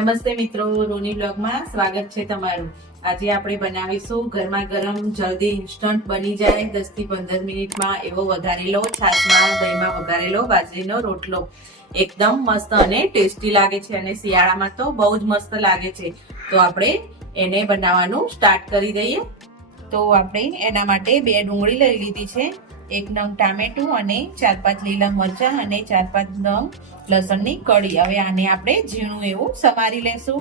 નમસ્તે મિત્રો, રોની બ્લોગમાં સ્વાગત છે તમારું. આજે આપણે બનાવીશું ગરમા ગરમ જલ્દી ઇન્સ્ટન્ટ બની જાય દસથી પંદર મિનિટમાં એવો વઘારેલો છાશમાં દહીંમાં વઘારેલો બાજરીનો રોટલો. એકદમ મસ્ત અને ટેસ્ટી લાગે છે અને શિયાળામાં તો બહુ જ મસ્ત લાગે છે. તો આપણે એને બનાવવાનું સ્ટાર્ટ કરી દઈએ. તો આપણે એના માટે બે ડુંગળી લઈ લીધી છે. એક નંગ ટામેટું અને ચાર પાંચ લીલા મરચાં અને ચાર પાંચ નંગ લસણની કળી. હવે આને આપણે ઝીણું એવું સમારી લેશું.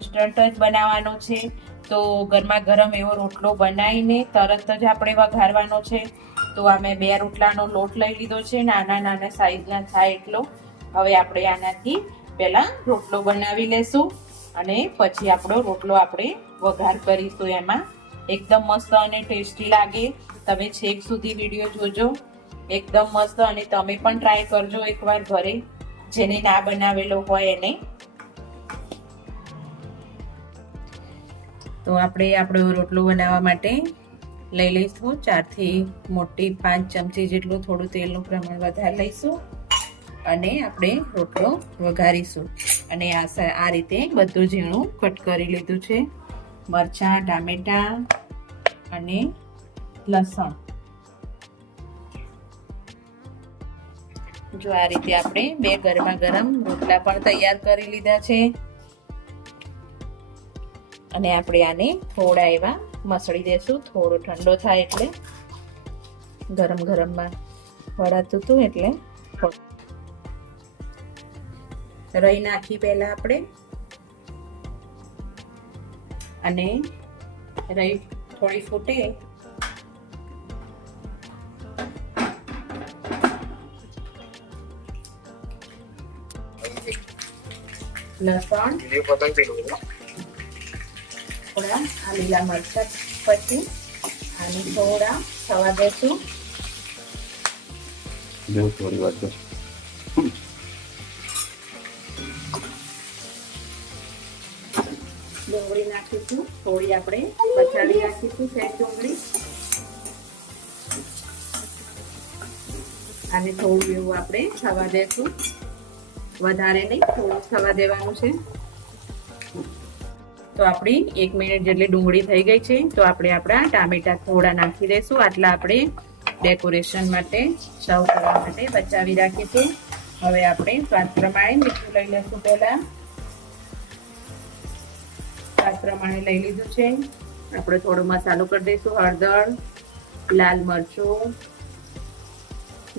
સ્ટર્ટ જ બનાવવાનો છે. તો ગરમા ગરમ એવો રોટલો બનાવીને તરત જ આપણે વઘારવાનો છે. તો આ મેં બે રોટલાનો લોટ લઈ લીધો છે. નાના નાના સાઈઝના થાય એટલો. હવે આપણે આનાથી પહેલાં રોટલો બનાવી લેશું અને પછી આપણો રોટલો આપણે વઘાર કરીશું. એમાં એકદમ મસ્ત અને ટેસ્ટી લાગે. તમે છેક સુધી વીડિયો જોજો. એકદમ મસ્ત અને તમે પણ ટ્રાય કરજો એકવાર ઘરે, જેને ના બનાવેલો હોય એને. તો આપણે આપણો રોટલો બનાવવા માટે લઈ લઈશું. ચારથી મોટી પાંચ ચમચી જેટલું થોડું તેલનું પ્રમાણ વધારે લઈશું અને આપણે રોટલો વઘારીશું. અને આ આ રીતે બધું ઝીણું કટ કરી લીધું છે. મરચાં, ટામેટાં અને લસણ. જો આ રીતે આપણે બે ગરમા ગરમ રોટલા પણ તૈયાર કરી લીધા છે. અને આપણે આને થોડા એવા મસળી દેશું. થોડો ઠંડો થાય એટલે ગરમ ગરમમાં વળાતું હતું એટલે રહી નાખી પહેલા આપણે. અને રહી થોડી ફૂટે લસણ થોડા આ લીલા મરચાં પછી અને થોડા થવા દેશું દેવ થોડી વાર બસ ડુંગળી નાખીશું થોડી આપણે પછાડી રાખીશું સેજ ડુંગળી આને થોડું એવું આપણે થવા દેશું વધારે નહીં થોડું થવા દેવાનું છે. તો આપણી એક મિનિટ જેટલી ડુંગળી થઈ ગઈ છે, તો આપણે આપણા ટામેટા થોડા નાખી દઈશું. આટલા આપણે ડેકોરેશન માટે સર્વ કરવા માટે બચાવી રાખીશું. હવે આપણે સ્વાદ પ્રમાણે મીઠું લઈ લઈશું પહેલા. સ્વાદ પ્રમાણે લઈ લીધું છે. આપણે થોડો મસાલો કરી દઈશું, હળદર, લાલ મરચું,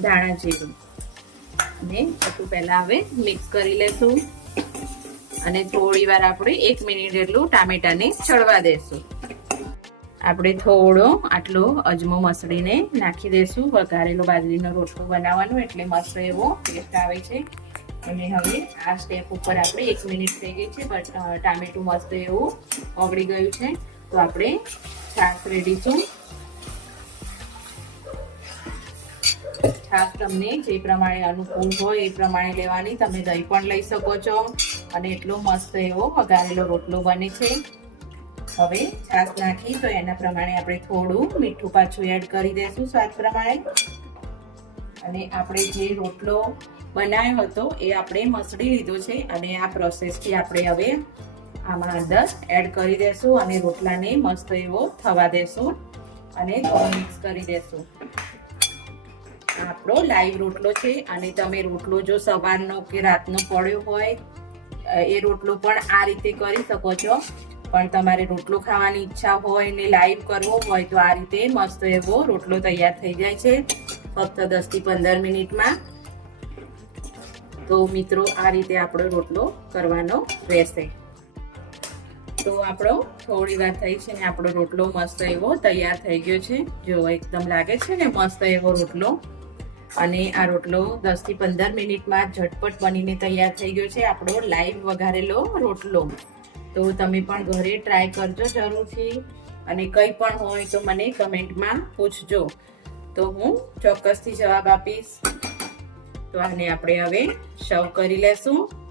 ધાણા જીરું. અને બધું પહેલાં હવે મિક્સ કરી લેશું. અને થોડી વાર આપણે એક મિનિટ જેટલું ટામેટાને ચડવા દેશું. આપણે થોડો આટલો અજમો મસળીને નાખી દેશું. વઘારેલો બાજરીનો રોટલો બનાવવાનો એટલે મસ્ત એવો ટેસ્ટ આવે છે. અને હવે આ સ્ટેપ ઉપર આપણે એક મિનિટ થઈ ગઈ છે, બટ ટામેટું મસ્ત એવું ઓગળી ગયું છે. તો આપણે છાશ રેડીશું છાશ તમને જે પ્રમાણે અનુકૂળ હોય એ પ્રમાણે લેવાની તમે દહીં પણ લઈ શકો છો. અને એટલો મસ્ત એવો વઘારેલો રોટલો બને છે. હવે છાશ નાખી તો એના પ્રમાણે આપણે થોડું મીઠું પાછું એડ કરી દઈશું સ્વાદ પ્રમાણે. અને આપણે જે રોટલો બનાવ્યો હતો એ આપણે મસળી લીધો છે અને આ પ્રોસેસથી આપણે હવે આમાં અંદર એડ કરી દેશું અને રોટલાને મસ્ત એવો થવા દેશું અને મિક્સ કરી દેશું. આપણો લાઈવ રોટલો છે અને તમે રોટલો જો સવારનો કે રાતનો પડ્યો હોય એ રોટલો પણ આ રીતે કરી શકો છો. પણ તમારે રોટલો ખાવાની ઈચ્છા હોય ને લાઈવ કરવો હોય તો આ રીતે મસ્ત એવો રોટલો તૈયાર થઈ જાય છે. ફક્ત દસથી પંદર મિનિટમાં. તો મિત્રો, આ રીતે આપણો રોટલો કરવાનો રહેશે. તો આપણો થોડી વાર થઈ છે ને આપણો રોટલો મસ્ત એવો તૈયાર થઈ ગયો છે. જો એકદમ લાગે છે ને મસ્ત એવો રોટલો. અને આ રોટલો દસથી પંદર મિનિટમાં ઝટપટ બનીને તૈયાર થઈ ગયો છે. આપણો લાઈવ વઘારેલો રોટલો. તો તમે પણ ઘરે ટ્રાય કરજો જરૂરથી. અને કંઈ પણ હોય તો મને કમેન્ટમાં પૂછજો. તો હું ચોક્કસથી જવાબ આપીશ. તો આને આપણે હવે સર્વ કરી લેશું.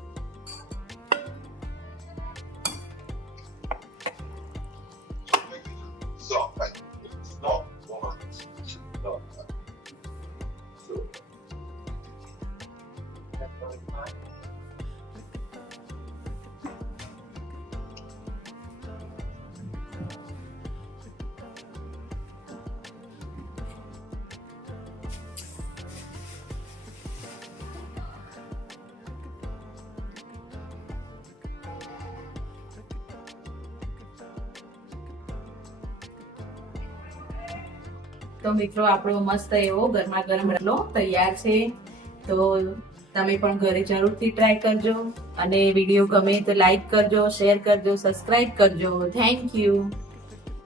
તો મિત્રો, આપણો મસ્ત એવો ગરમા ગરમ રલો તૈયાર છે. તો તમે પણ ઘરે જરૂરથી ટ્રાય કરજો અને વીડિયો ગમે તો લાઈક કરજો શેર કરજો સબસ્ક્રાઇબ કરજો. Thank you